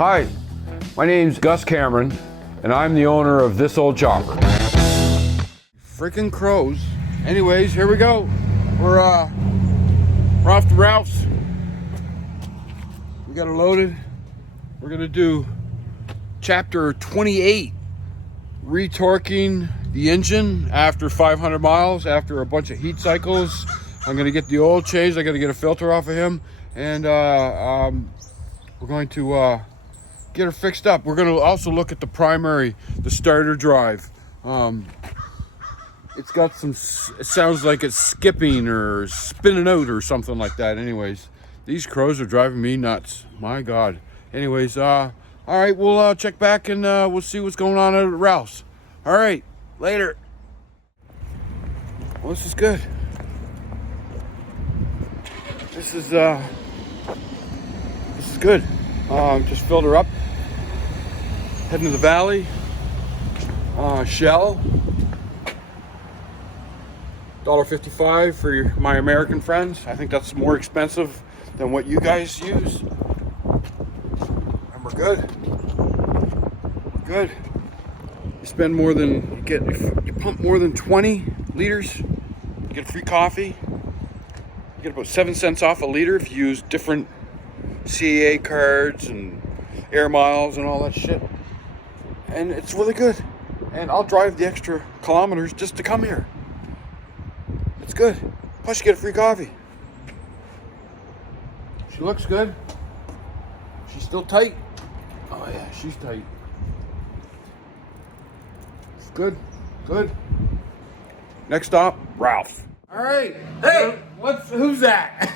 Hi, my name's Gus Cameron, and I'm the owner of This Old Chopper. Freaking crows. Anyways, here we go. We're off to Ralph's. We got it loaded. We're gonna do chapter 28, retorquing the engine after 500 miles, after a bunch of heat cycles. I'm gonna get the oil changed. I gotta get a filter off of him, and we're going to get her fixed up. We're gonna also look at the primary, the starter drive. It's got some, it sounds like it's skipping or spinning out or something like that. Anyways, these crows are driving me nuts. My God. Anyways, all right, we'll check back and we'll see what's going on at Ralph's. All right, later. Well, this is good. This is good. Just filled her up. Heading to the valley. Shell. $1.55 for my American friends. I think that's more expensive than what you guys use. And we're good. We're good. You spend more than, you pump more than 20 liters, you get free coffee. You get about 7 cents off a liter if you use different CAA cards and air miles and all that shit. And it's really good. And I'll drive the extra kilometers just to come here. It's good. Plus you get a free coffee. She looks good. She's still tight. Oh yeah, she's tight. It's good. Good. Next stop, Ralph. All right. Hey, who's that?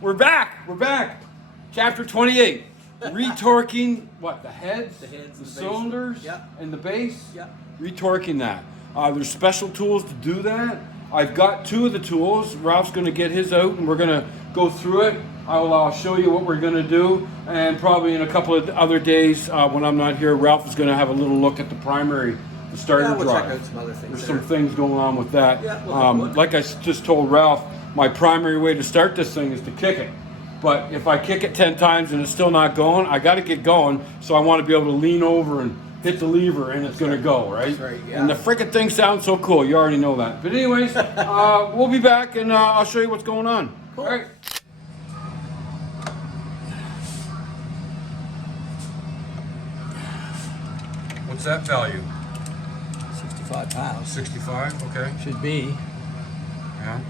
We're back. Chapter 28. Retorquing what? The heads, the cylinders, and the base. Retorquing that. There's special tools to do that. I've got 2 of the tools. Ralph's going to get his out, and we're going to go through it. I'll show you what we're going to do, and probably in a couple of other days when I'm not here, Ralph is going to have a little look at the primary, the starter we'll drive. check out some other things. There's some things going on with that. We'll like I just told Ralph, my primary way to start this thing is to kick it. But if I kick it 10 times and it's still not going, I got to get going. So I want to be able to lean over and hit the lever and it's going to go, right? That's right, yeah. And the frickin' thing sounds so cool. You already know that. But anyways, we'll be back and I'll show you what's going on. Cool. All right. What's that value? 65 pounds. 65, okay. Should be. Yeah.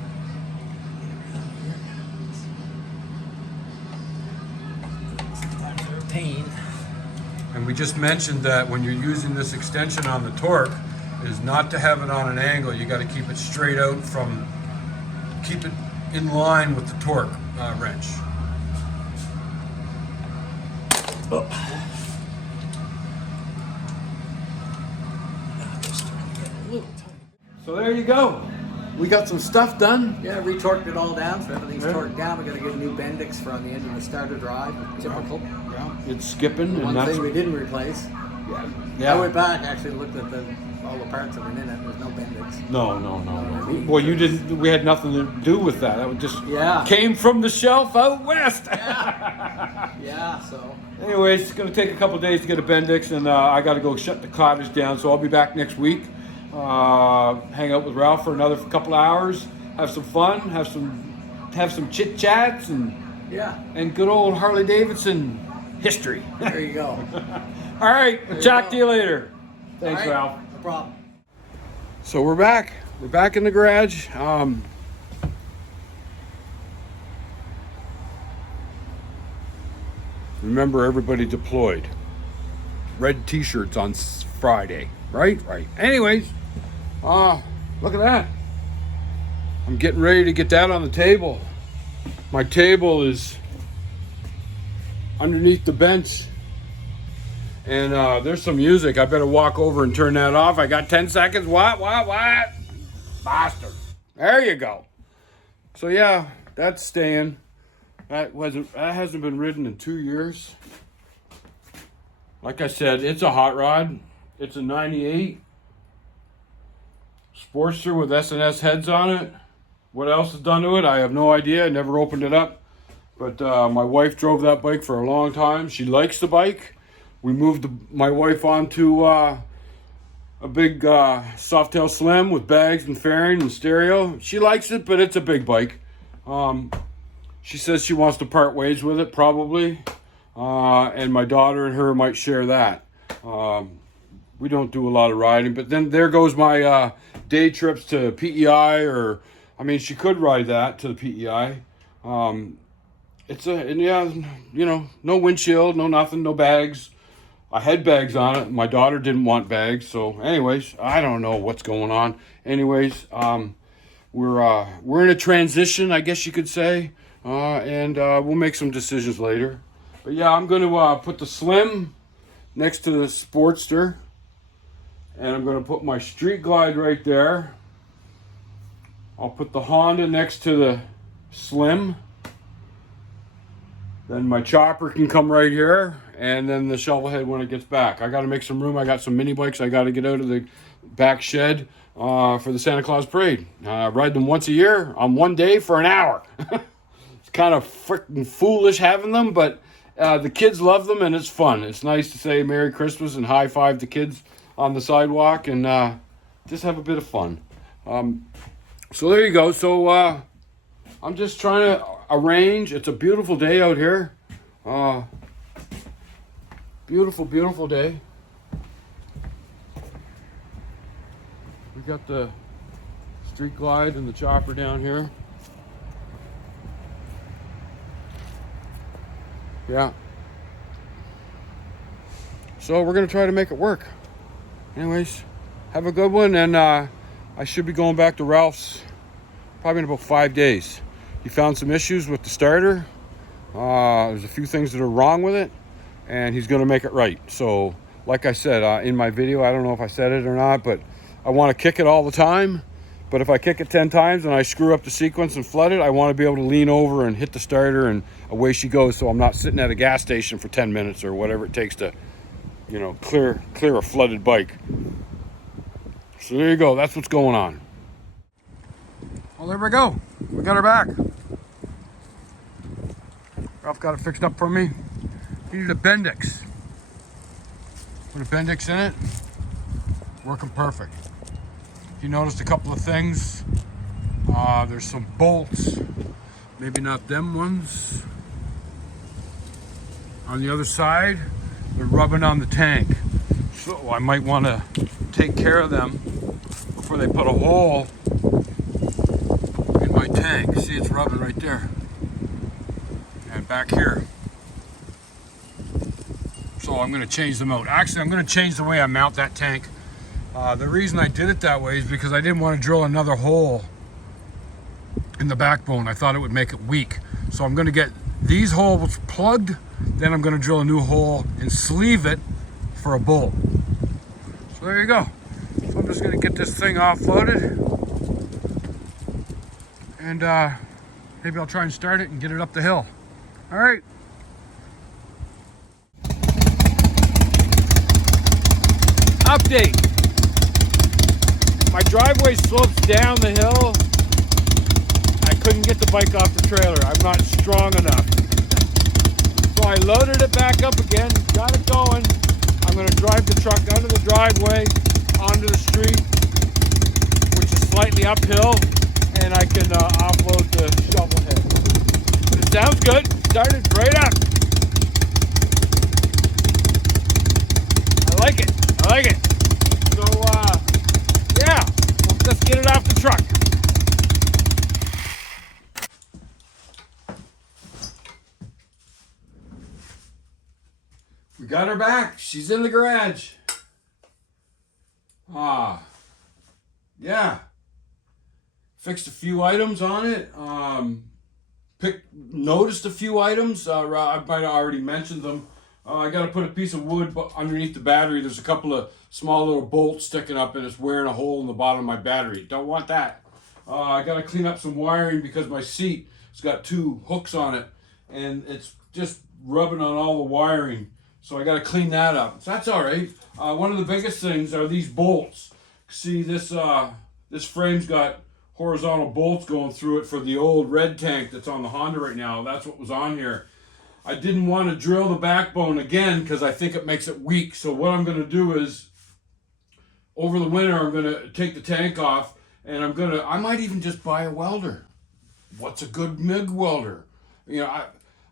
And we just mentioned that when you're using this extension on the torque, is not to have it on an angle. You got to keep it straight out from, keep it in line with the torque wrench. Oh. So there you go. We got some stuff done. Yeah, retorqued it all down, so everything's torqued down. We got to get new Bendix for on the end of the starter drive. Typical. Yeah. It's skipping. One and thing we didn't replace. Yeah. I went back, actually looked at all the parts that were in it. There's no Bendix. No. Well, you didn't. We had nothing to do with that. That just came from the shelf out west. Yeah. So. Anyways, it's gonna take a couple days to get a Bendix, and I got to go shut the cottage down. So I'll be back next week. Hang out with Ralph for another couple hours. Have some fun. Have some chit chats and good old Harley Davidson history. There you go. All right, we'll chat to you later. Thanks, right. Ralph. No problem. So we're back. We're back in the garage. Remember, everybody deployed. Red t-shirts on Friday. Right. Anyways, look at that. I'm getting ready to get that on the table. My table is underneath the bench. And there's some music. I better walk over and turn that off. I got 10 seconds. What? Bastard. There you go. So yeah, that's staying. That hasn't been ridden in 2 years. Like I said, it's a hot rod. It's a 98 Sportster with S&S heads on it. What else is done to it? I have no idea. I never opened it up. But my wife drove that bike for a long time. She likes the bike. We moved my wife onto a big Softail Slim with bags and fairing and stereo. She likes it, but it's a big bike. She says she wants to part ways with it, probably. And my daughter and her might share that. We don't do a lot of riding, but then there goes my day trips to PEI, or I mean, she could ride that to the PEI. And yeah, you know, no windshield, no nothing, no bags. I had bags on it. My daughter didn't want bags, so anyways, I don't know what's going on. Anyways, we're in a transition, I guess you could say, and we'll make some decisions later. But yeah, I'm going to put the Slim next to the Sportster. And I'm going to put my Street Glide right there. I'll put the Honda next to the Slim. Then my chopper can come right here. And then the Shovelhead when it gets back. I got to make some room. I got some mini bikes I got to get out of the back shed for the Santa Claus Parade. I ride them once a year on one day for an hour. It's kind of freaking foolish having them, but the kids love them and it's fun. It's nice to say Merry Christmas and high five the kids on the sidewalk and just have a bit of fun. So there you go. So I'm just trying to arrange. It's a beautiful day out here. Beautiful, beautiful day. We got the Street Glide and the chopper down here. Yeah. So we're going to try to make it work. Anyways, have a good one, and I should be going back to Ralph's probably in about 5 days. He found some issues with the starter. There's a few things that are wrong with it, and he's going to make it right. So, like I said in my video, I don't know if I said it or not, but I want to kick it all the time. But if I kick it 10 times and I screw up the sequence and flood it, I want to be able to lean over and hit the starter, and away she goes. So I'm not sitting at a gas station for 10 minutes or whatever it takes to, you know, clear a flooded bike. So there you go. That's what's going on. Well, there we go. We got her back. Ralph got it fixed up for me. Needed a Bendix. Put a Bendix in it. Working perfect. If you noticed a couple of things, there's some bolts. Maybe not them ones. On the other side, they're rubbing on the tank. So I might want to take care of them before they put a hole in my tank. See, it's rubbing right there. And back here. So I'm going to change them out. Actually, I'm going to change the way I mount that tank. The reason I did it that way is because I didn't want to drill another hole in the backbone. I thought it would make it weak. So I'm going to get these holes plugged, then I'm going to drill a new hole and sleeve it for a bolt. So there you go. So I'm just going to get this thing offloaded, and maybe I'll try and start it and get it up the hill. All right. Update. My driveway slopes down the hill. I couldn't get the bike off the trailer. I'm not strong enough. So I loaded it back up again, got it going. I'm going to drive the truck out of the driveway onto the street, which is slightly uphill, and I can offload the Shovelhead. But it sounds good. Started right up. I like it. I like it. So, yeah, let's get it off the truck. We got her back. She's in the garage. Yeah. Fixed a few items on it. Noticed a few items. I might have already mentioned them. I got to put a piece of wood underneath the battery. There's a couple of small little bolts sticking up, and it's wearing a hole in the bottom of my battery. Don't want that. I got to clean up some wiring because my seat has got 2 hooks on it, and it's just rubbing on all the wiring. So I got to clean that up. So that's all right. One of the biggest things are these bolts. See, this frame's got horizontal bolts going through it for the old red tank that's on the Honda right now. That's what was on here. I didn't want to drill the backbone again because I think it makes it weak. So what I'm going to do is, over the winter, I'm going to take the tank off, and I might even just buy a welder. What's a good MIG welder? You know,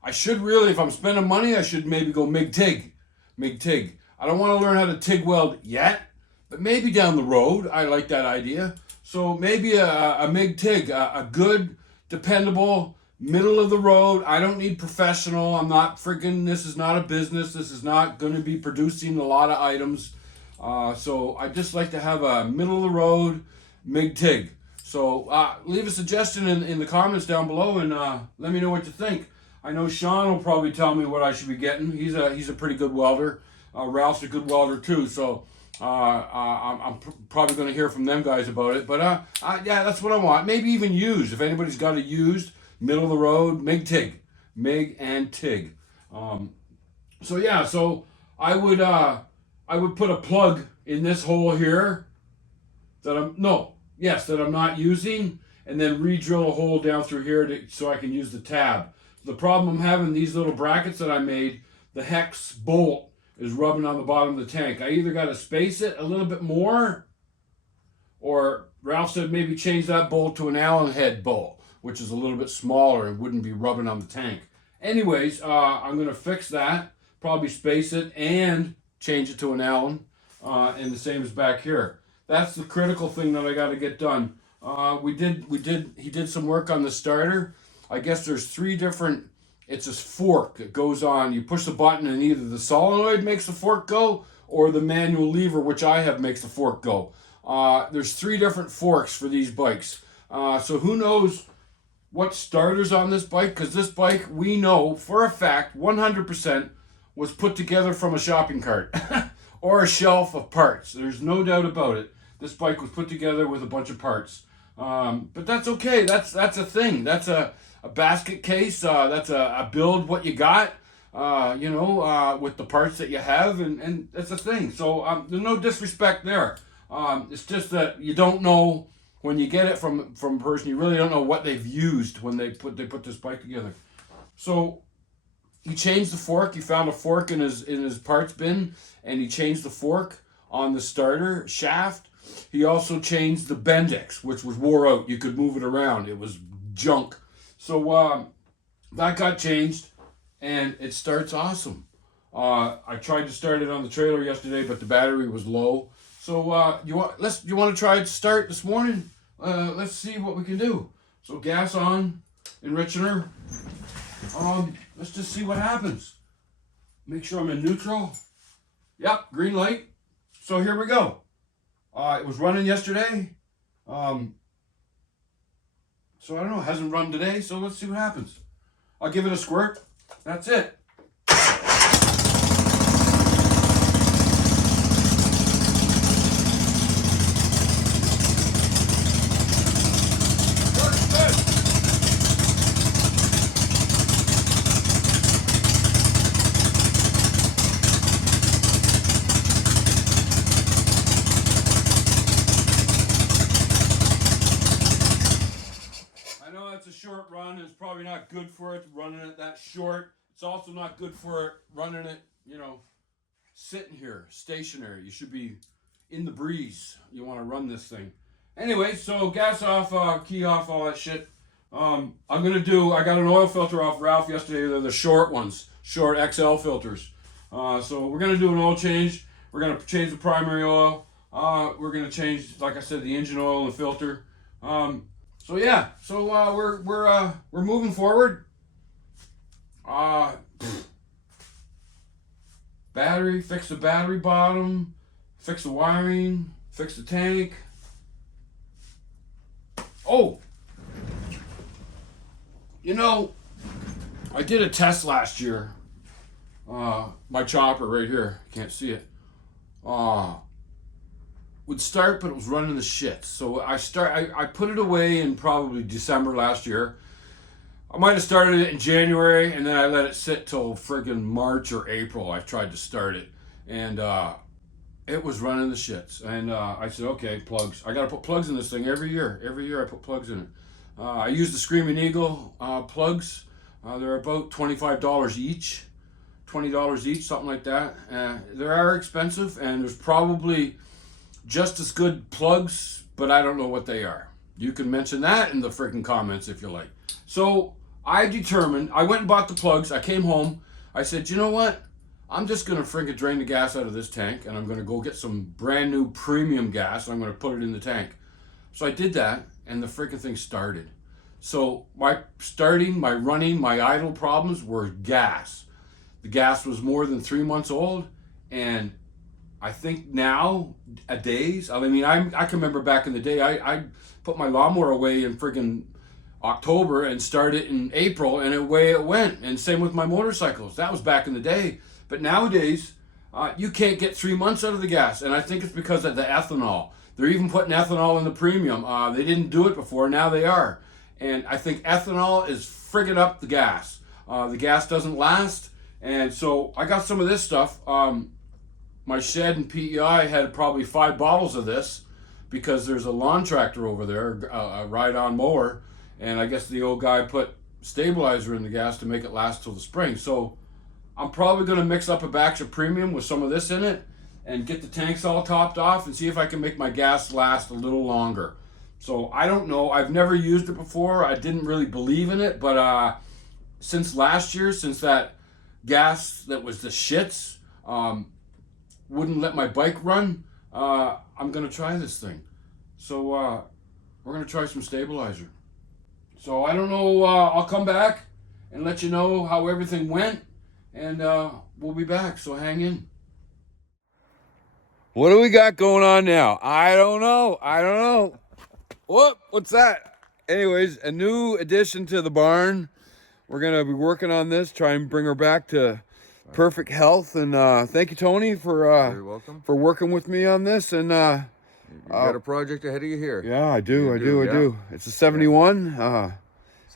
I should really, if I'm spending money, I should maybe go MIG-TIG. MIG-TIG. I don't want to learn how to TIG weld yet, but maybe down the road. I like that idea. So maybe a MIG-TIG, a good, dependable, middle of the road. I don't need professional. I'm not freaking, this is not a business. This is not going to be producing a lot of items. So I just like to have a middle of the road MIG-TIG. So leave a suggestion in the comments down below, and let me know what you think. I know Sean will probably tell me what I should be getting. He's a pretty good welder. Ralph's a good welder too. So I'm probably going to hear from them guys about it. But yeah, that's what I want. Maybe even used. If anybody's got a used, middle of the road, MIG-TIG. MIG and TIG. So yeah, so I would put a plug in this hole here that I'm not using, and then re-drill a hole down through here so I can use the tab. The problem I'm having, these little brackets that I made, the hex bolt is rubbing on the bottom of the tank. I either got to space it a little bit more, or Ralph said maybe change that bolt to an Allen head bolt, which is a little bit smaller and wouldn't be rubbing on the tank. Anyways, I'm going to fix that, probably space it and change it to an Allen, and the same as back here. That's the critical thing that I got to get done. He did some work on the starter. I guess there's 3 different, it's this fork that goes on. You push the button and either the solenoid makes the fork go or the manual lever, which I have, makes the fork go. There's 3 different forks for these bikes. So who knows what starter's on this bike, because this bike, we know for a fact, 100%, was put together from a shopping cart or a shelf of parts. There's no doubt about it. This bike was put together with a bunch of parts. But that's okay. That's a thing. That's a basket case. That's a build what you got, with the parts that you have, and that's a thing. So there's no disrespect there. It's just that you don't know when you get it from a person. You really don't know what they've used when they put this bike together. So he changed the fork. He found a fork in his parts bin, and he changed the fork on the starter shaft. He also changed the Bendix, which was wore out. You could move it around. It was junk. So that got changed, and it starts awesome. I tried to start it on the trailer yesterday, but the battery was low. So you want to try to start this morning? Let's see what we can do. So gas on, enricher. Let's just see what happens. Make sure I'm in neutral. Yep, green light. So here we go. It was running yesterday. So I don't know, it hasn't run today, so let's see what happens. I'll give it a squirt. That's it. It's a short run. It's probably not good for it running it that short. It's also not good for it running it, sitting here, stationary. You should be in the breeze. You want to run this thing. Anyway, so gas off, key off, all that shit. I got an oil filter off Ralph yesterday. They're the short ones, short XL filters. So we're going to do an oil change. We're going to change the primary oil. We're going to change, like I said, the engine oil and the filter. So yeah, so we're moving forward. Battery, fix the battery bottom, fix the wiring, fix the tank. Oh, I did a test last year. My chopper right here, can't see it. Would start, but it was running the shit. So I put it away in probably December last year. I might have started it in January, and then I let it sit till friggin' March or April. I've tried to start it, and it was running the shits. And I said, okay, plugs. I got to put plugs in this thing every year. Every year I put plugs in it. I use the Screaming Eagle plugs. They're about $25 each. $20 each, something like that. They are expensive, and there's probably just as good plugs, but I don't know what they are. You can mention that in the freaking comments if you like. So I determined, I went and bought the plugs. I came home. I said, you know what? I'm just going to freaking drain the gas out of this tank, and I'm going to go get some brand new premium gas, and I'm going to put it in the tank. So I did that, and the freaking thing started. So my starting, my running, my idle problems were gas. The gas was more than 3 months old, and I think now, a days, I mean, I can remember back in the day, I put my lawnmower away in friggin' October and started in April, and away it went. And same with my motorcycles. That was back in the day. But nowadays, you can't get 3 months out of the gas, and I think it's because of the ethanol. They're even putting ethanol in the premium. They didn't do it before, now they are. And I think ethanol is friggin' up the gas. The gas doesn't last, and so I got some of this stuff. My shed and PEI had probably 5 bottles of this because there's a lawn tractor over there, a ride-on mower, and I guess the old guy put stabilizer in the gas to make it last till the spring. So I'm probably going to mix up a batch of premium with some of this in it and get the tanks all topped off and see if I can make my gas last a little longer. So I don't know. I've never used it before. I didn't really believe in it, but since last year, since that gas that was the shits, wouldn't let my bike run, I'm going to try this thing. So we're going to try some stabilizer. So I don't know, I'll come back and let you know how everything went, and we'll be back, so hang in. What do we got going on now? I don't know. What's that? Anyways, a new addition to the barn. We're going to be working on this, try and bring her back to perfect health, and thank you, Tony, for You're welcome. for working with me on this. And You got a project ahead of you here. yeah, I do. Yeah. It's a 71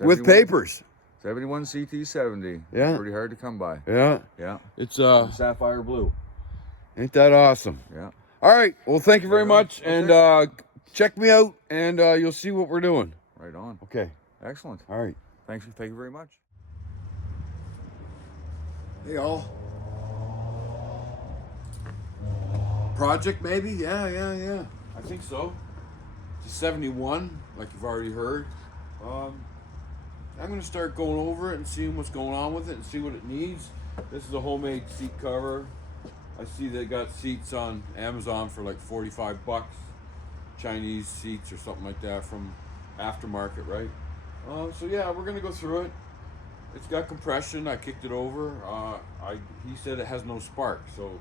with 71 papers. 71 CT70. Yeah. Pretty hard to come by. Yeah, Yeah. it's Sapphire blue. ain't that awesome? Yeah. All right, well, thank you very Right on. much, and check me out, and you'll see what we're doing. Right on. Okay. Excellent. All right. Thank you very much. Hey, all. Project maybe? Yeah. I think so. It's a 71, like you've already heard. I'm gonna start going over it and seeing what's going on with it and see what it needs. This is a homemade seat cover. I see they got seats on Amazon for like 45 bucks. Chinese seats or something like that from aftermarket, right? So yeah, we're gonna go through it. It's got compression. I kicked it over. He said it has no spark, so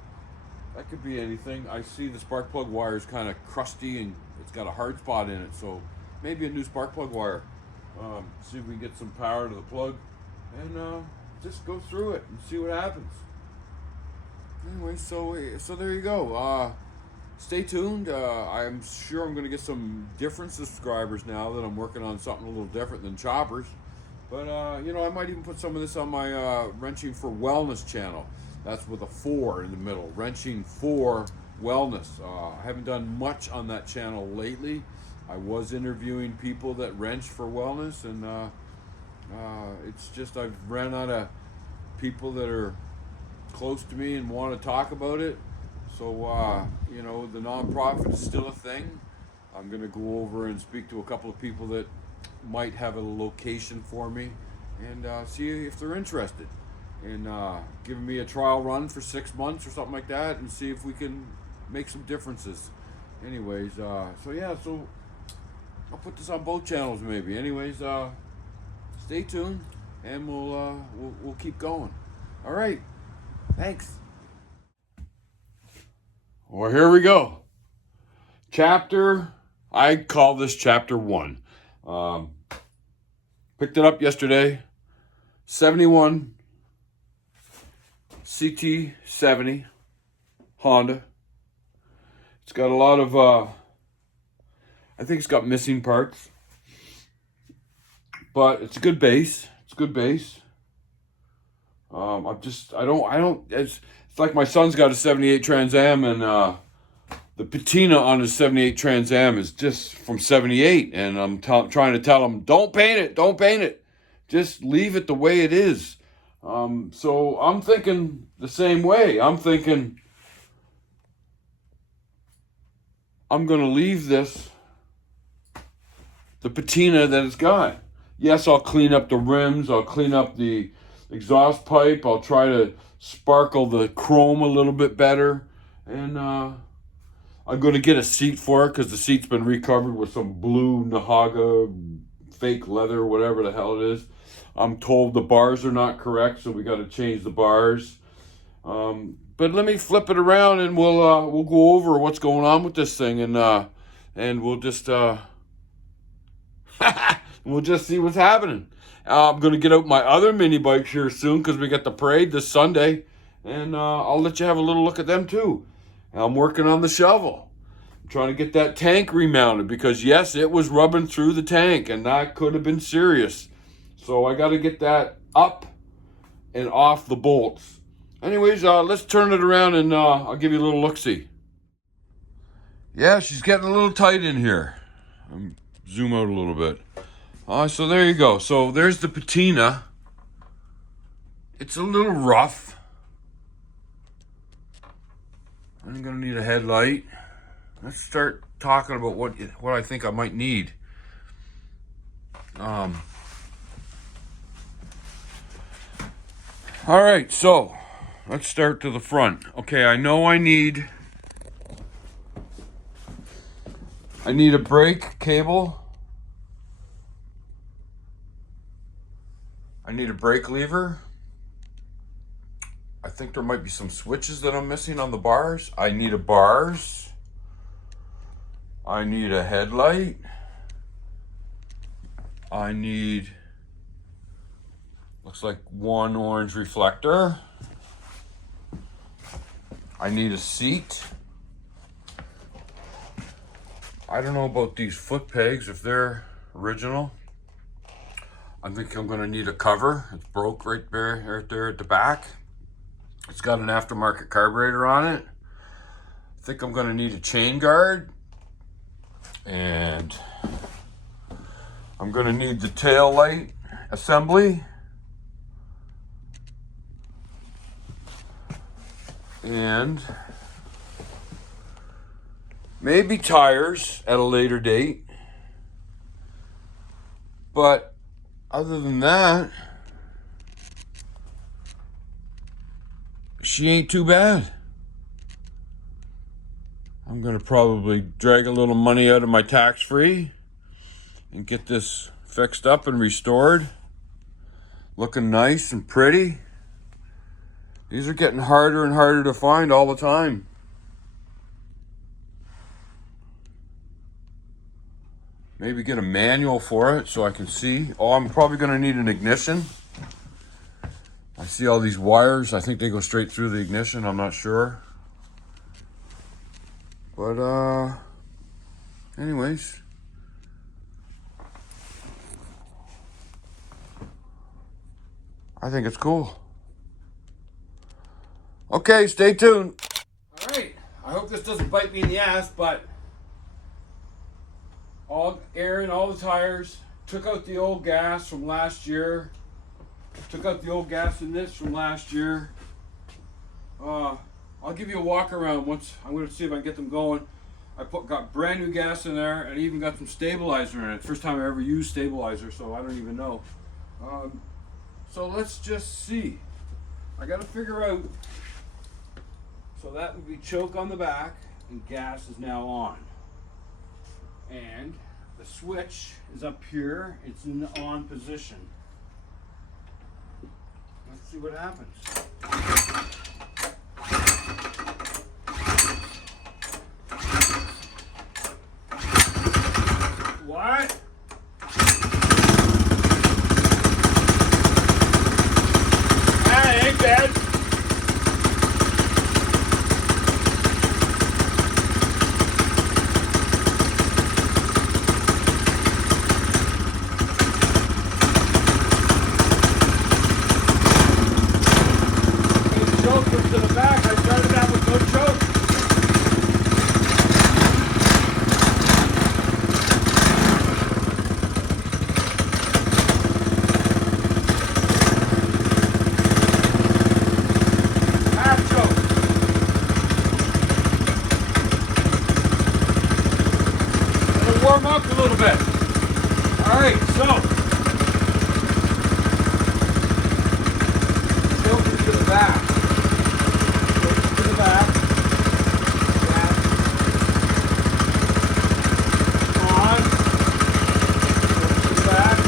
that could be anything. I see the spark plug wire is kind of crusty and it's got a hard spot in it, so maybe a new spark plug wire. See if we can get some power to the plug and just go through it and see what happens. Anyway, so there you go. Stay tuned. I'm sure I'm going to get some different subscribers now that I'm working on something a little different than choppers. But, I might even put some of this on my Wrenching for Wellness channel. That's with a 4 in the middle. Wrenching for Wellness. I haven't done much on that channel lately. I was interviewing people that wrench for wellness, and it's just I've ran out of people that are close to me and want to talk about it. So, the nonprofit is still a thing. I'm going to go over and speak to a couple of people that might have a location for me and see if they're interested in giving me a trial run for 6 months or something like that and see if we can make some differences. Anyways, so I'll put this on both channels maybe. Anyways, stay tuned and we'll keep going. All right. Thanks. Well, here we go. I call this chapter 1. Picked it up yesterday. 71 CT70 Honda. It's got a lot of, I think it's got missing parts. But it's a good base. It's like my son's got a 78 Trans Am, and the patina on the 78 Trans Am is just from 78, and I'm trying to tell them, don't paint it, don't paint it. Just leave it the way it is. So I'm thinking the same way. I'm thinking I'm going to leave this the patina that it's got. Yes, I'll clean up the rims. I'll clean up the exhaust pipe. I'll try to sparkle the chrome a little bit better. And I'm going to get a seat for it because the seat's been recovered with some blue Nahaga fake leather, whatever the hell it is. I'm told the bars are not correct, so we got to change the bars. But let me flip it around and we'll go over what's going on with this thing, and we'll just we'll just see what's happening. I'm gonna get out my other mini bikes here soon because we got the parade this Sunday, and I'll let you have a little look at them too. I'm working on the shovel. I'm trying to get that tank remounted because yes, it was rubbing through the tank, and that could have been serious. So I got to get that up and off the bolts. Anyways, let's turn it around and I'll give you a little look-see. Yeah, she's getting a little tight in here. Zoom out a little bit. So there you go. So there's the patina. It's a little rough. I'm gonna need a headlight. Let's start talking about what I think I might need. All right, so let's start to the front. Okay, I know I need a brake cable. I need a brake lever. I think there might be some switches that I'm missing on the bars. I need a bars. I need a headlight. I need, looks like one orange reflector. I need a seat. I don't know about these foot pegs, if they're original. I think I'm gonna need a cover. It's broke right there at the back. It's got an aftermarket carburetor on it. I think I'm gonna need a chain guard. And I'm gonna need the tail light assembly. And maybe tires at a later date. But other than that, she ain't too bad. I'm gonna probably drag a little money out of my tax-free and get this fixed up and restored. Looking nice and pretty. These are getting harder and harder to find all the time. Maybe get a manual for it so I can see. Oh, I'm probably gonna need an ignition. I see all these wires. I think they go straight through the ignition. I'm not sure. But, anyways. I think it's cool. Okay, stay tuned. All right, I hope this doesn't bite me in the ass, but all air in all the tires, took out the old gas from last year, took out the old gas in this from last year. I'll give you a walk around once. I'm going to see if I can get them going. Got brand new gas in there, and even got some stabilizer in it. First time I ever used stabilizer, so I don't even know. So let's just see. I got to figure out. So that would be choke on the back, and gas is now on. And the switch is up here. It's in the on position. Let's see what happens. What? That ain't bad. To the back, I started out with no choke. warm up a little bit. All right, so tilted to the back. Tilted to the back. Back. On. Tilted to the back.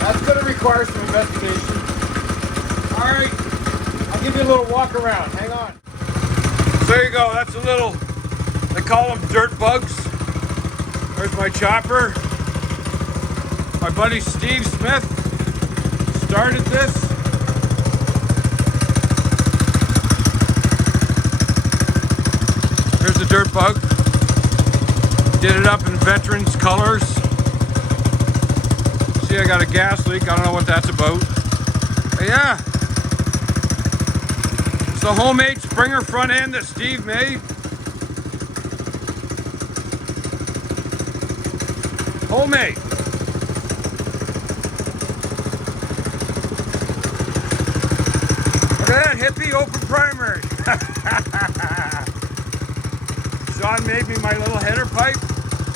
That's going to require some investigation. All right, I'll give you a little walk around. Hang on. So there you go. That's a little, they call them dirt bugs. There's my chopper. My buddy Steve Smith started this. There's the dirt bug. Did it up in veterans colors. See, I got a gas leak. I don't know what that's about. But yeah. It's a homemade Springer front end that Steve made. Homemade. Look at that hippie open primary. Sean made me my little header pipe.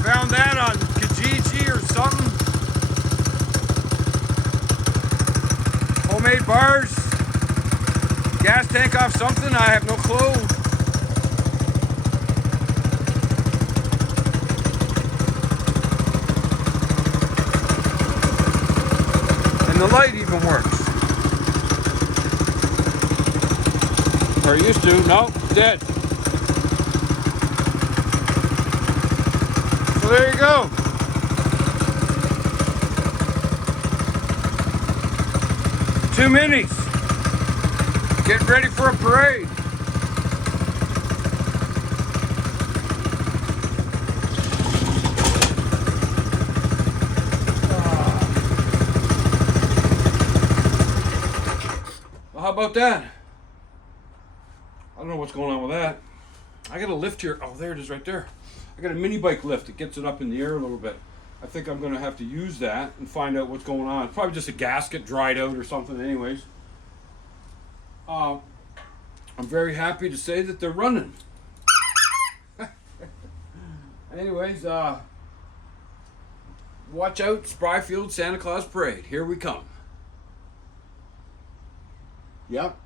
Found that on Kijiji or something. Homemade bars. Gas tank off something, I have no clue. And the light even works. Or it used to. Nope, dead. So there you go. Two minis. Getting ready for a parade. Well, how about that? I don't know what's going on with that. I got a lift here. Oh, there it is right there. I got a mini bike lift. It gets it up in the air a little bit. I think I'm going to have to use that and find out what's going on. It's probably just a gasket dried out or something anyways. I'm very happy to say that they're running. Anyways, watch out, Spryfield Santa Claus Parade. Here we come. Yep.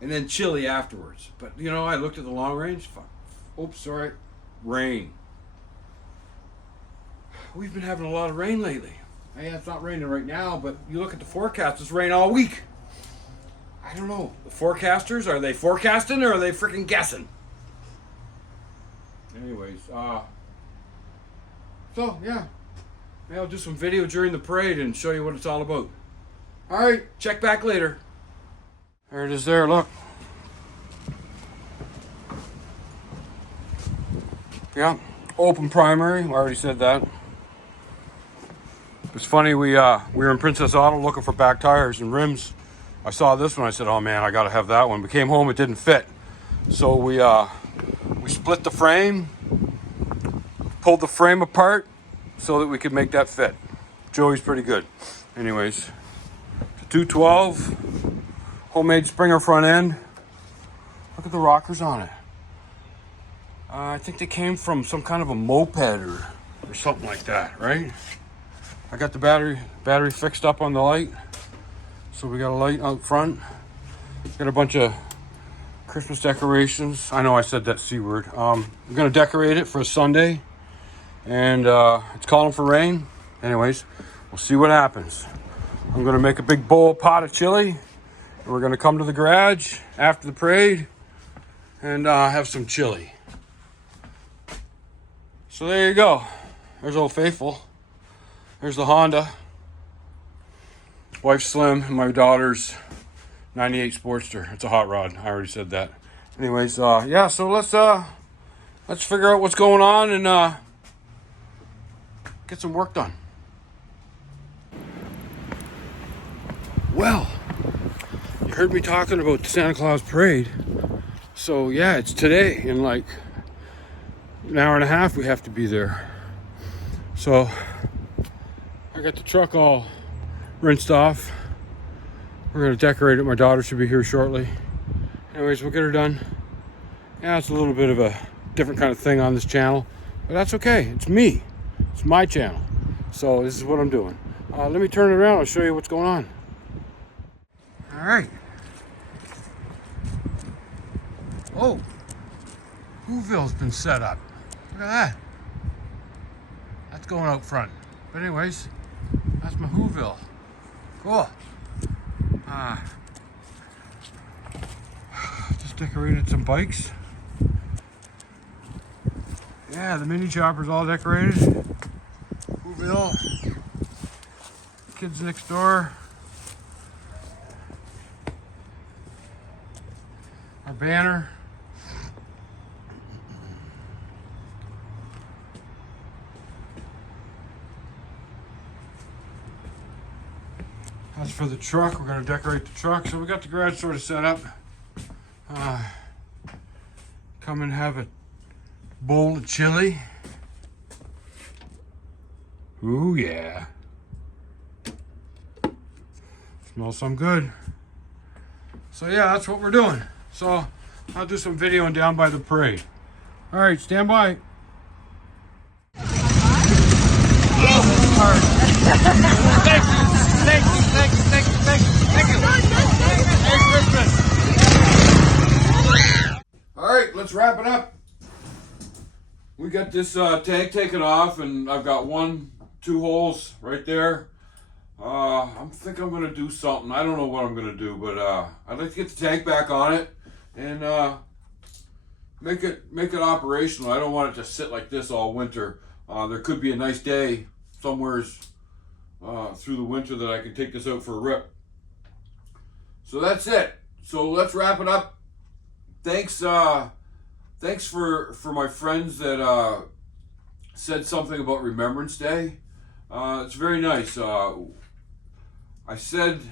And then chilly afterwards. But, you know, I looked at the long range. Fuck. Oops, sorry. Rain. We've been having a lot of rain lately. Yeah, it's not raining right now, but you look at the forecast, it's rain all week. I don't know. The forecasters, are they forecasting or are they freaking guessing? Anyways, so yeah. Maybe I'll do some video during the parade and show you what it's all about. Alright, check back later. There it is there, look. Yeah, open primary, I already said that. It's funny, we were in Princess Auto looking for back tires and rims. I saw this one, I said, oh man, I gotta have that one. We came home, it didn't fit. So we split the frame, pulled the frame apart so that we could make that fit. Joey's pretty good. Anyways, 212, homemade Springer front end. Look at the rockers on it. I think they came from some kind of a moped or something like that, right? I got the battery fixed up on the light. So we got a light out front. Got a bunch of Christmas decorations. I know I said that C word. I'm gonna decorate it for a Sunday. And it's calling for rain. Anyways, we'll see what happens. I'm gonna make a big bowl pot of chili. And we're gonna come to the garage after the parade and have some chili. So there you go. There's Old Faithful. There's the Honda. Wife's Slim and my daughter's 98 Sportster. It's a hot rod. I already said that. Anyways, yeah, so let's figure out what's going on and get some work done. Well, you heard me talking about the Santa Claus parade. So yeah, it's today. In like an hour and a half we have to be there. So I got the truck all rinsed off. We're gonna decorate it. My daughter should be here shortly. Anyways, we'll get her done. Yeah, it's a little bit of a different kind of thing on this channel, but that's okay. It's me. It's my channel. So this is what I'm doing. Let me turn it around. I'll show you what's going on. All right. Oh, Whoville's been set up. Look at that. That's going out front. But anyways, that's my Whoville. Cool. Just decorated some bikes. Yeah, the mini chopper's all decorated. Whoville. Kids next door. Our banner. That's for the truck. We're going to decorate the truck. So we got the garage sort of set up. Come and have a bowl of chili. Ooh, yeah. Smells some good. So yeah, that's what we're doing. So I'll do some videoing down by the parade. All right, stand by. Thank you. Merry Christmas. All right, let's wrap it up. We got this tank taken off, and I've got 2 holes right there. I think I'm gonna do something. I don't know what I'm gonna do, but I'd like to get the tank back on it and make it operational. I don't want it to sit like this all winter. There could be a nice day somewheres through the winter that I can take this out for a rip. So that's it. So let's wrap it up. Thanks for my friends that said something about Remembrance Day. It's very nice. I said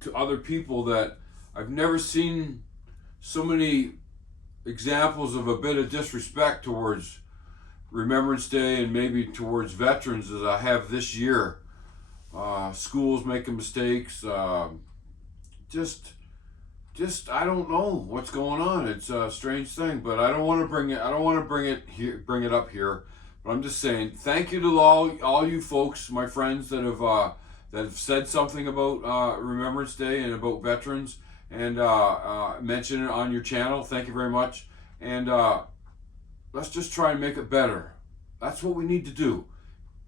to other people that I've never seen so many examples of a bit of disrespect towards Remembrance Day and maybe towards veterans as I have this year. Schools making mistakes. Just I don't know what's going on. It's a strange thing, but I don't want to bring it. I don't want to bring it up here. But I'm just saying, thank you to all you folks, my friends that have said something about Remembrance Day and about veterans and mention it on your channel. Thank you very much. And let's just try and make it better. That's what we need to do.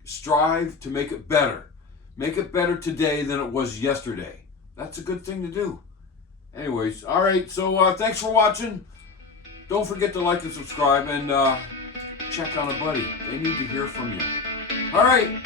Strive to make it better. Make it better today than it was yesterday. That's a good thing to do. Anyways, all right. So thanks for watching. Don't forget to like and subscribe and check on a buddy. They need to hear from you. All right.